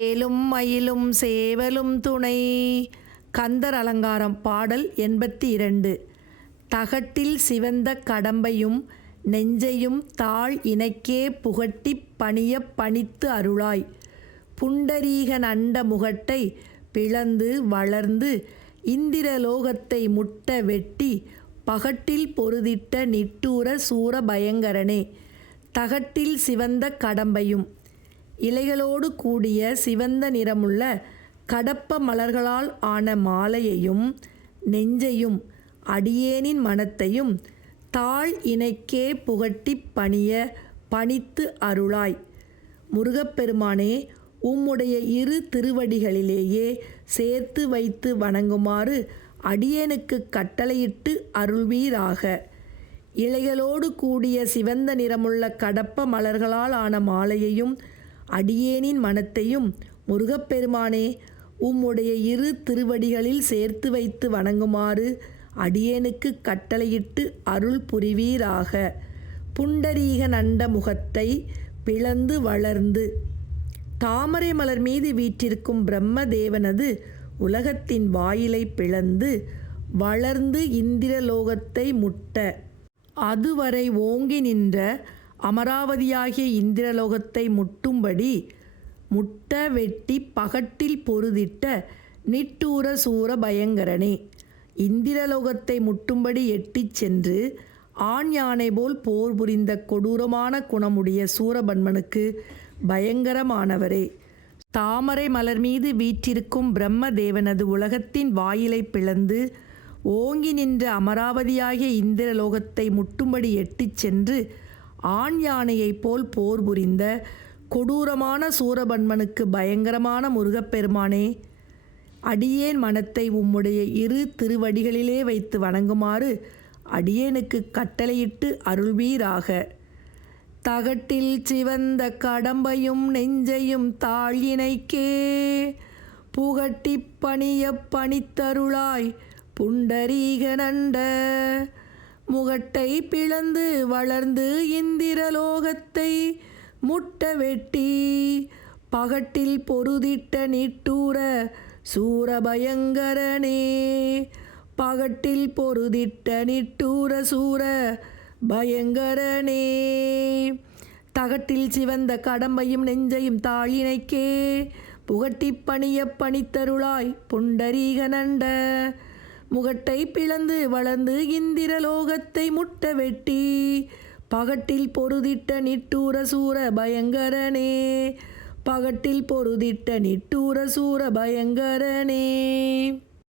ஏலும் மயிலும் சேவலும் துணை. கந்தர் அலங்காரம். பாடல் 82. தகட்டில் சிவந்த கடம்பையும் நெஞ்சையும் தாழ் இணைக்கே புகட்டிப் பணியப் பணித்து அருளாய். புண்டரீகன் அண்ட முகட்டை பிளந்து வளர்ந்து இந்திரலோகத்தை முட்ட வெட்டி பகட்டில் பொருதிட்ட நிட்டூர சூர பயங்கரனே. தகட்டில் சிவந்த கடம்பையும். இலைகளோடு கூடிய சிவந்த நிறமுள்ள கடப்ப மலர்களால் ஆன மாலையையும் நெஞ்சையும் அடியேனின் மனத்தையும் தாழ் இணைக்கே புகட்டிப் பணிய பணித்து அருளாய். முருகப்பெருமானே, உம்முடைய இரு திருவடிகளிலேயே சேர்த்து வைத்து வணங்குமாறு அடியேனுக்கு கட்டளையிட்டு அருள்வீராக. இலைகளோடு கூடிய சிவந்த நிறமுள்ள கடப்ப மலர்களால் ஆன மாலையையும் அடியேனின் மனத்தையும் முருகப்பெருமானே, உம்முடைய இரு திருவடிகளில் சேர்த்து வைத்து வணங்குமாறு அடியேனுக்கு கட்டளையிட்டு அருள் புரிவீராக. புண்டரீகன் அண்ட முகத்தை பிளந்து வளர்ந்து. தாமரை மலர் மீது வீற்றிருக்கும் பிரம்மதேவனது உலகத்தின் வாயிலை பிளந்து வளர்ந்து இந்திரலோகத்தை முட்ட அதுவரை ஓங்கி நின்ற அமராவதியாகிய இந்திரலோகத்தை முட்டும்படி முட்ட வெட்டி பகட்டில் பொருதிட்ட நிட்டூர சூர பயங்கரனே. இந்திரலோகத்தை முட்டும்படி எட்டிச் சென்று ஆண் யானை போல் போர் புரிந்த கொடூரமான குணமுடைய சூரபன்மனுக்கு பயங்கரமானவரே. தாமரை மலர் மீது வீற்றிருக்கும் பிரம்மதேவனது உலகத்தின் வாயிலை பிளந்து ஓங்கி நின்ற அமராவதியாகிய இந்திரலோகத்தை முட்டும்படி எட்டிச் சென்று ஆண் யானையைப் போல் போர் புரிந்த கொடூரமான சூரபன்மனுக்கு பயங்கரமான முருகப்பெருமானே, அடியேன் மனத்தை உம்முடைய இரு திருவடிகளிலே வைத்து வணங்குமாறு அடியேனுக்கு கட்டளையிட்டு அருள்வீராக. தகட்டில் சிவந்த கடம்பையும் நெஞ்சையும் தாழ் இணைக்கே புகட்டிப் பணியப் பணித்தருளாய். புண்டரீகனண்ட முகட்டை பிளந்து வளர்ந்து இந்திரலோகத்தை முட்ட வெட்டி பகட்டில் பொருதிட்ட நிட்டூர சூரபயங்கரனே. பகட்டில் பொருதிட்ட நிட்டூர சூர பயங்கரனே. தகட்டில் சிவந்த கடம்பையும் நெஞ்சையும் தாழ் இணைக்கே புகட்டிப் பணியப் பணித்தருளாய். புண்டரீகனண்ட முகட்டை பிளந்து வளர்ந்து இந்திரலோகத்தை முட்ட வெட்டி பகட்டில் பொருதிட்ட நிட்டூர சூர பயங்கரனே. பகட்டில் பொருதிட்ட நிட்டூர சூர பயங்கரனே.